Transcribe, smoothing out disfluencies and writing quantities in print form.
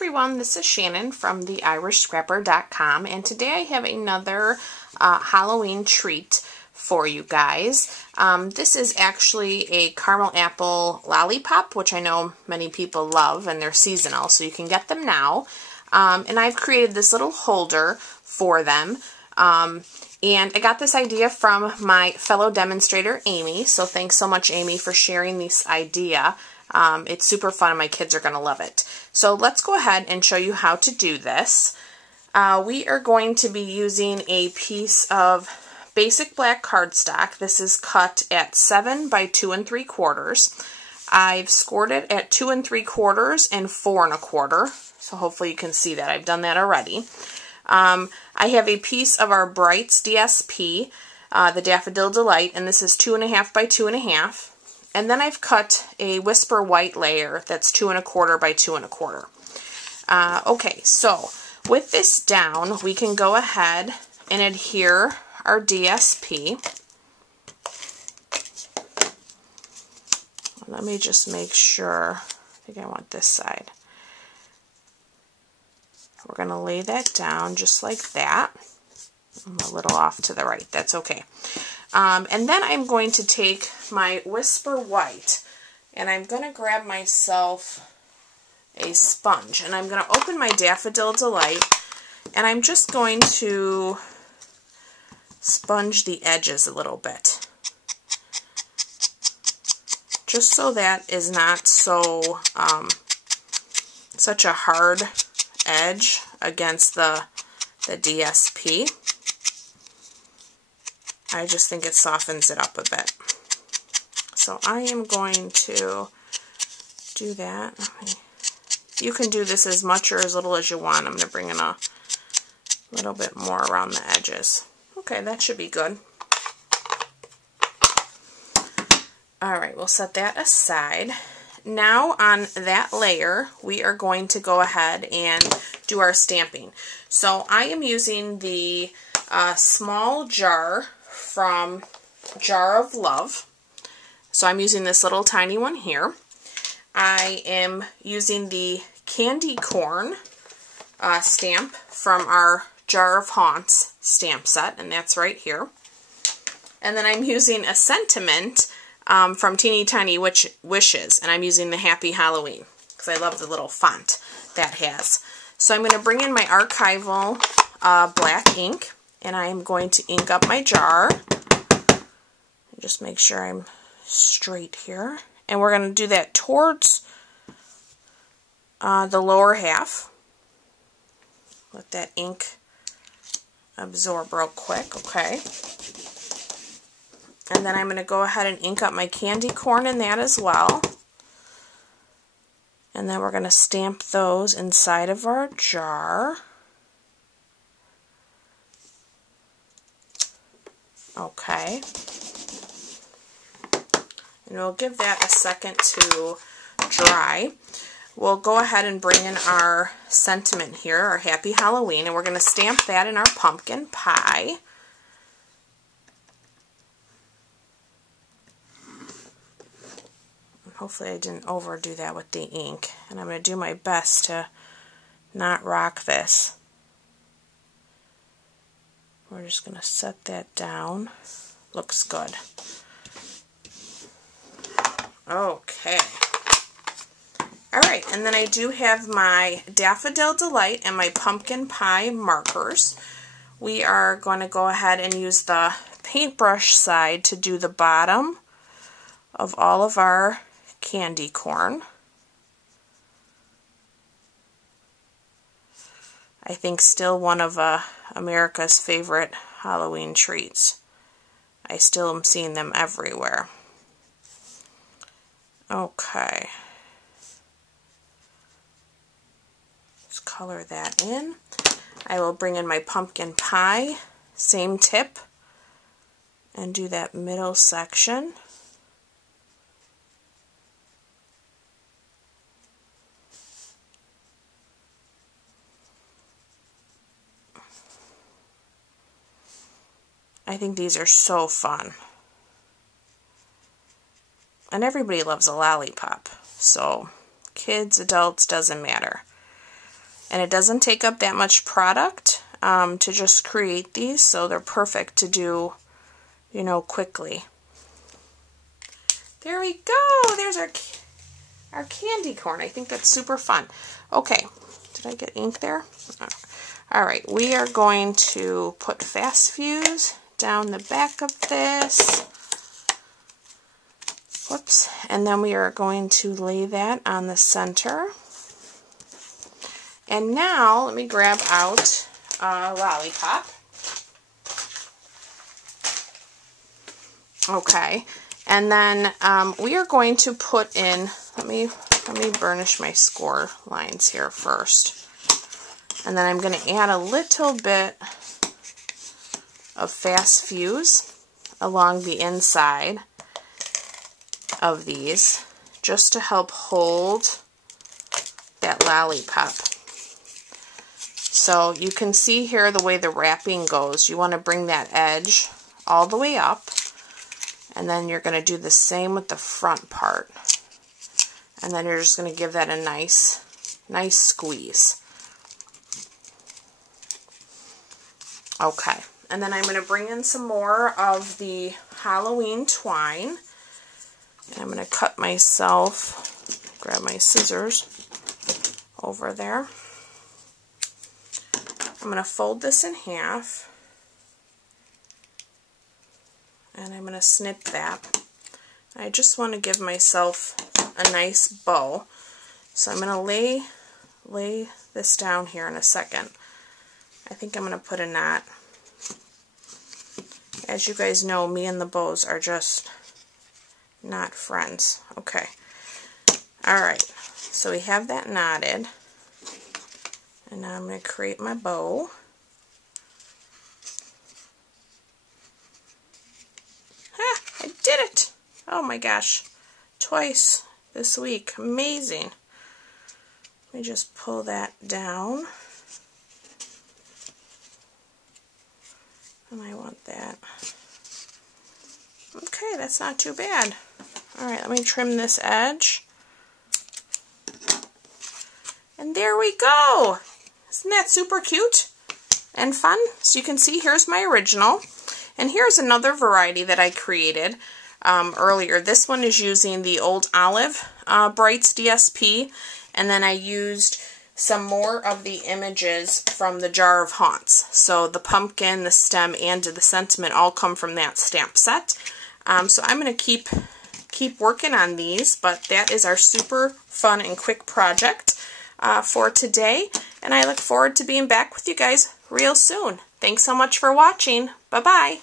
everyone, this is Shannon from theirishscrapper.com, and today I have another Halloween treat for you guys. This is actually a caramel apple lollipop, which I know many people love, and they're seasonal, so you can get them now. And I've created this little holder for them. And I got this idea from my fellow demonstrator, Amy, so thanks so much, Amy, for sharing this idea. It's super fun and my kids are going to love it. So let's go ahead and show you how to do this. We are going to be using a piece of basic black cardstock. This is cut at 7 by 2 3/4. I've scored it at 2 3/4 and 4 1/4. So hopefully you can see that. I've done that already. I have a piece of our Brights DSP, the Daffodil Delight, and this is 2 1/2 by 2 1/2. And then I've cut a Whisper White layer that's 2 1/4 by 2 1/4. Okay, so with this down, we can go ahead and adhere our DSP. Let me just make sure. I think I want this side. We're going to lay that down just like that. I'm a little off to the right. That's okay. And then I'm going to take my Whisper White and I'm going to grab myself a sponge and I'm going to open my Daffodil Delight and I'm just going to sponge the edges a little bit. Just so that is not so, such a hard edge against the DSP. I just think it softens it up a bit. So I am going to do that. You can do this as much or as little as you want. I'm going to bring in a little bit more around the edges. Okay, that should be good. Alright, we'll set that aside. Now on that layer, we are going to go ahead and do our stamping. So I am using the small jar from Jar of Love. So I'm using this little tiny one here. I am using the candy corn stamp from our Jar of Haunts stamp set, and that's right here. And then I'm using a sentiment from Teeny Tiny Wishes, and I'm using the Happy Halloween because I love the little font that has. So I'm going to bring in my archival black ink, and I am going to ink up my jar. Just make sure I'm straight here. And we're going to do that towards the lower half. Let that ink absorb real quick, okay? And then I'm going to go ahead and ink up my candy corn in that as well. And then we're going to stamp those inside of our jar. Okay. And we'll give that a second to dry. We'll go ahead and bring in our sentiment here, our Happy Halloween, and we're going to stamp that in our pumpkin pie. Hopefully I didn't overdo that with the ink. And I'm going to do my best to not rock this. We're just going to set that down. Looks good. Okay. Alright, and then I do have my Daffodil Delight and my Pumpkin Pie markers. We are going to go ahead and use the paintbrush side to do the bottom of all of our candy corn. I think still one of America's favorite Halloween treats. I still am seeing them everywhere. Okay. Let's color that in. I will bring in my pumpkin pie, same tip, and do that middle section. I think these are so fun. And everybody loves a lollipop, so kids, adults, doesn't matter. And it doesn't take up that much product to just create these, so they're perfect to do, you know, quickly. There we go. There's our candy corn. I think that's super fun. Okay, did I get ink there? All right, we are going to put Fast Fuse down the back of this. Whoops. And then we are going to lay that on the center. And now, let me grab out a lollipop. Okay. And then we are going to put in, let me burnish my score lines here first. And then I'm going to add a little bit of Fast Fuse along the inside of these, just to help hold that lollipop. So you can see here the way the wrapping goes. You want to bring that edge all the way up, and then you're going to do the same with the front part. And then you're just going to give that a nice squeeze. Okay, and then I'm going to bring in some more of the Halloween twine. I'm going to cut myself, grab my scissors over there. I'm going to fold this in half, and I'm going to snip that. I just want to give myself a nice bow. So I'm going to lay this down here in a second. I think I'm going to put a knot. As you guys know, me and the bows are just not friends. Okay. Alright. So we have that knotted. And now I'm going to create my bow. Ah, I did it! Oh my gosh. Twice this week. Amazing. Let me just pull that down. And I want that. Okay, that's not too bad. Alright, let me trim this edge. And there we go! Isn't that super cute and fun? So you can see here's my original. And here's another variety that I created earlier. This one is using the Old Olive Brights DSP. And then I used some more of the images from the Jar of Haunts. So the pumpkin, the stem, and the sentiment all come from that stamp set. So I'm going to keep working on these, but that is our super fun and quick project for today. And I look forward to being back with you guys real soon. Thanks so much for watching. Bye-bye.